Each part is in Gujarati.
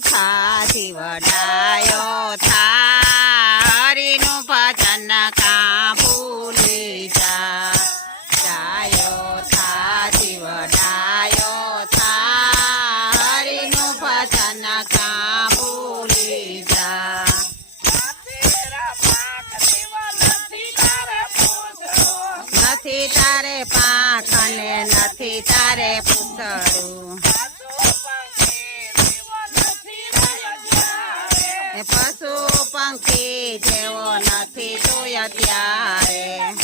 થાથી વડાયો થા હરિનું ભજન કા ભૂલી જાયો થાથી વડાયો થા હરિનું ભજન કા ભૂલી જા નથી તારે પાંખ અને નથી તારે પૂતળું પશુ પંખી જેવો નથી તું અત્યારે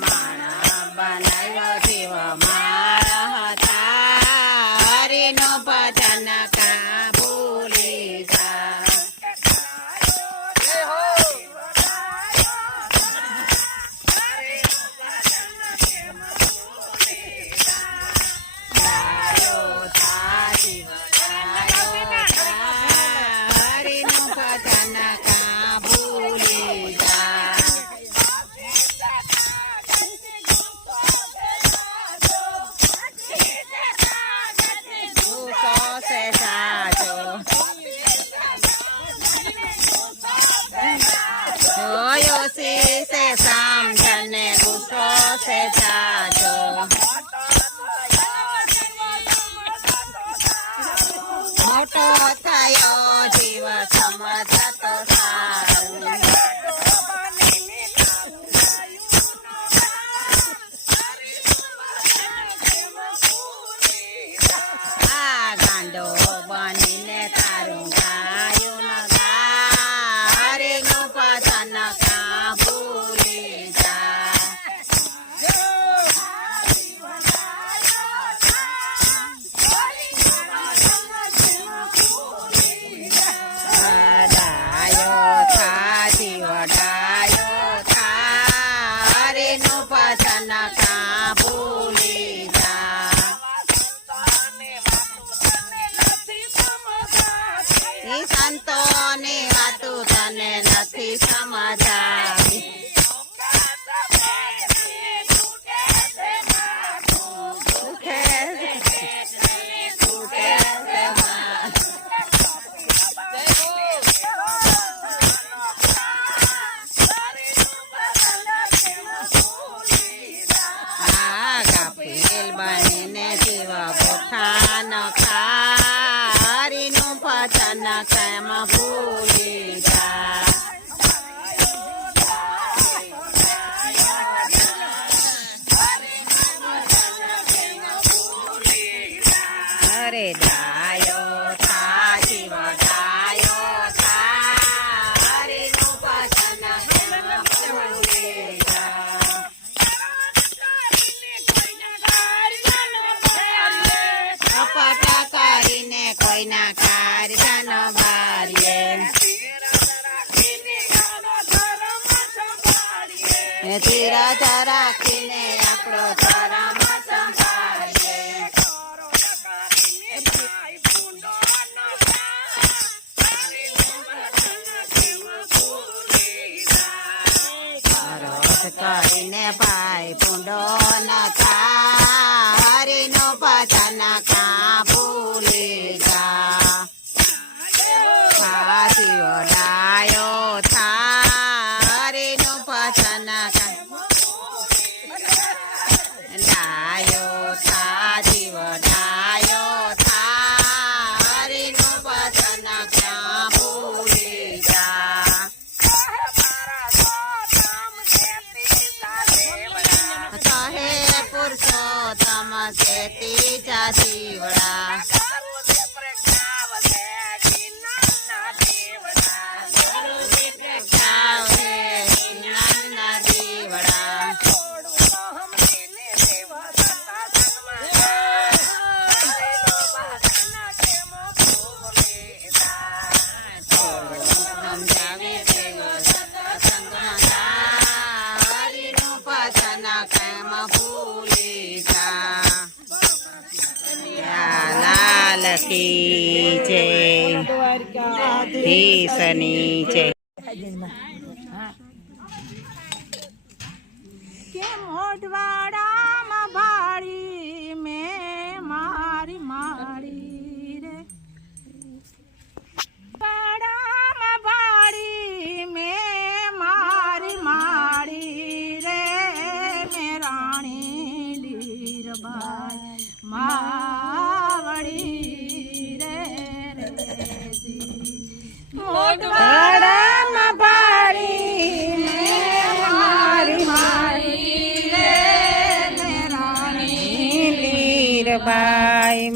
માણા બનાવ્યો જીવ મારા હતા હરિનું ભજન કા ભૂલી જા से समझने गुस्सो से जाजो मोटो थयो जीव समझतो सारू आ गांडो बनीने तारू गायो न गा हरिનું ભજન કા ભૂલી જા વડાયો થા જીવ વડાયો થા હરિનું ભજન કા ભૂલી જા સંતોની વાતું તને નથી સમજાવી ગાફેલ બનીને જીવ ગોઠા ન ખા હરિનું ભજન કેમ ભૂલી જા અરે ડાયો થા જીવ ડાયો થા હરિનું ભજન કેમ ભૂલી જા કપટ કરીને કોઈના કાર્ય ન બારીએ ધીરજ રાખીને આપણો ધર્મ સંભાળીએ કરીને ભાઈ પૂંડો ન થા હરિનું ભજન કા ભૂલી જા થાથી વડાયો થા હરિનું ભજન ડાયો થા જીવ ડાયો થા હરિનું ભજન કા ભૂલી જા કહે પુરુષોત્તમ સેતી જા જીવડા की जय धीसनी जय। કે મોઢવાડામાં ભાળી મેં મારી માળી રે વાડામાં ભાળી મેં મારી માળી રે મેં રાણી લીરબાઈ માવડી રે મોઢવાડામાં ભાળી મેં મારી માળી રે મેં રાણી લીરબાઈ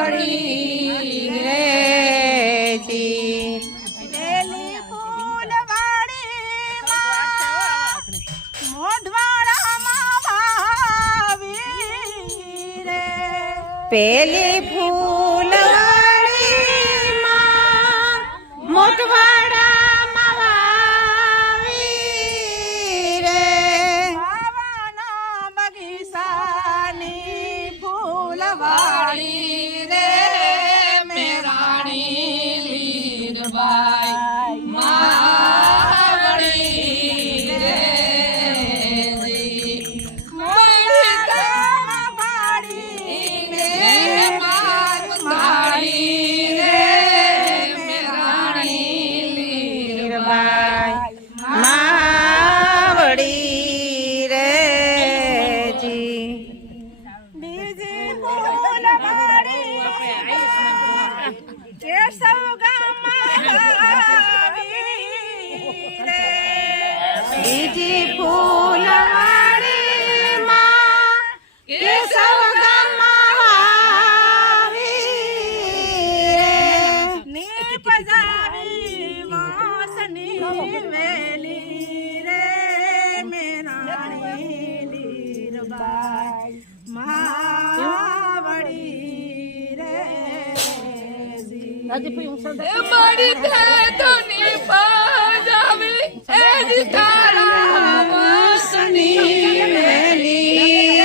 માવડી રે જી પેલી ફૂલવાડીમાં મોઢવાડામાં વાવી રે પેલી ફૂલવાડીમાં મોટવાડામાં વાવી રે વાવાના બગીચાની ફૂલવાડી રે મેં રાણી લીરબાઈ માવડી રે મોઢવાડામાં ભાળી મેં મારી માળી રે મેં રાણી લીરબાઈ માવડી રે જી બીજી ફૂલવાડીમાં કેશવ ગામમાં આવી રે બીજી ફૂલવાડીમાં કેશવ ગામમાં વાવી રે નીપજાવી વાંસની વેલી રે મેં રાણી લીરબાઈ માવડી રે મારી ધેતોની પાજાવી એની તારા વાસની વેલી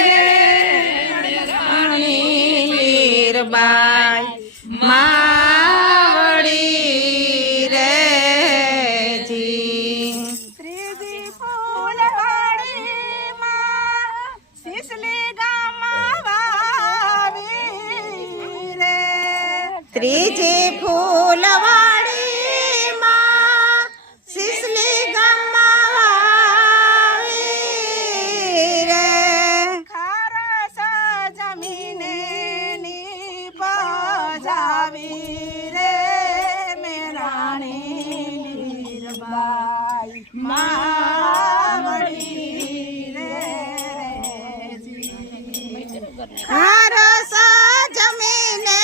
રાણી લીરબાઈ માવડી રે જી ત્રીજી ફૂલવાડીમાં સિસલી ગામમાં વાવી રે ત્રીજી ફૂલવાડીમાં સિસલી ગામમાં વાવી રે ખારસ જમીને ની પજાવી રે મેં રાણી લીરબાઈ માવડી રે ખારસ જમીને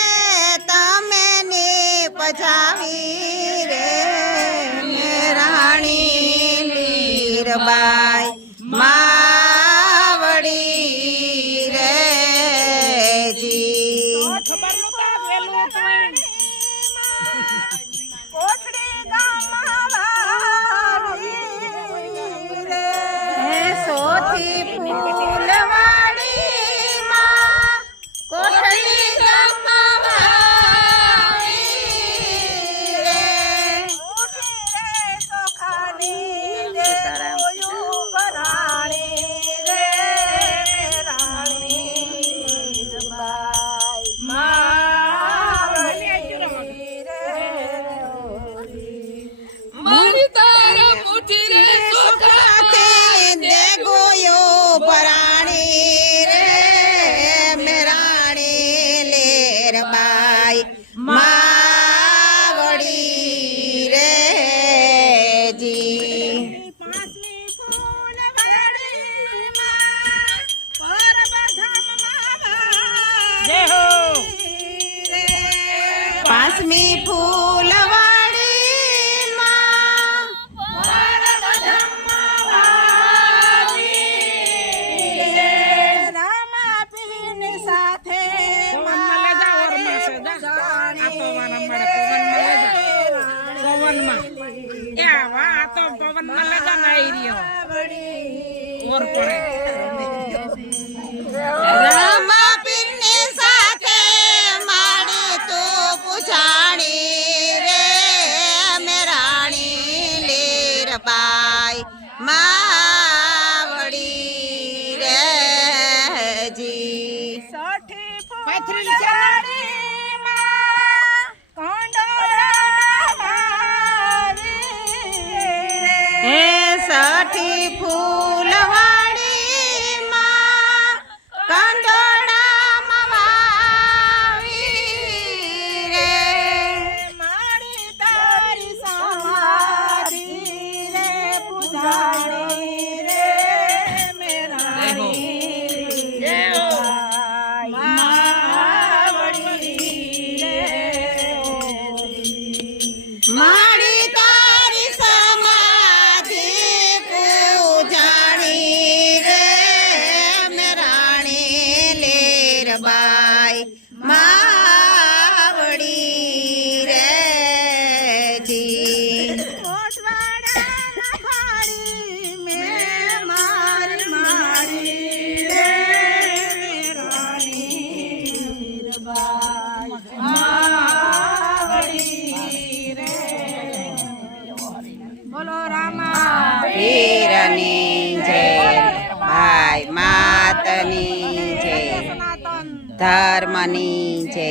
તમે નીપજાવી રે મેં રાણી લીરબાઈ માવડી રે જી કોઠડી ગામમાં વાવી રે સોથી ફૂલવાડીમાં કોઠડી ગામમાં વાવી રે ઉઠી રે સોખાની રે ગોયું ભરાણી રે રાણી લીરબાઈ માવડી રે મારી તારા મુઠી રે સુખાતે દે ગોયો પરાણી રે મેં રાણી લીરબાઈ માવડી રે જી પાંચમી ફૂલવાડીમાં પરબધામમાં વાવી રે પાંચમી ફૂલવાડીમાં પરબધામમાં વાવી રે રામાપીરની સાથે રામાપીરની સાથે માડી તું પૂછાણી રે મેં રાણી લીરબાઈ મા રાણી રે મેરાણી માવડી રે માડી તારી સમાધિ પૂજાણી રે મેરાણી લેરબાઈ માવડી રે જી કોટવાડા લખાડી મેં મારી મારી રે રાણી રબાઈ માવડી રે બોલો રામા પીરની જય ભાઈ માતની જય સનાતન ધર્મની જય